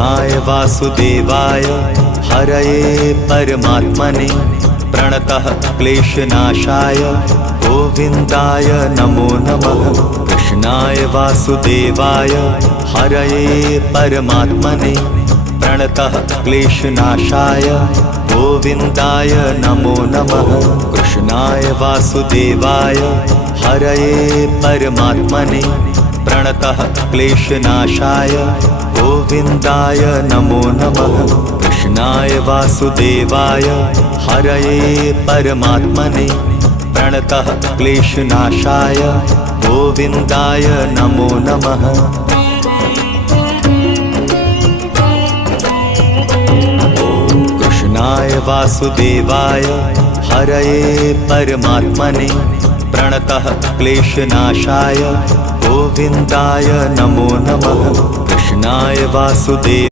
कृष्णाय वासुदेवाय हरये परमात्मने प्रणतः क्लेशनाशाय गोविन्दाय नमो नमः। कृष्णाय वासुदेवाय हरये परमात्मने प्रणतः क्लेशनाशाय गोविन्दाय नमो नमः। कृष्णाय वासुदेवाय हरये परमात्मने प्रणतः क्लेशनाशाय गोविन्दाय नमो नमः। कृष्णाय वासुदेवाय हरये परमात्मने प्रणतः क्लेशनाशाय गोविन्दाय नमो नमः। कृष्णाय वासुदेवाय हरये परमात्मने प्रणतः क्लेशनाशाय गोविन्दाय नमो नमः। कृष्णाय वासुदेवाय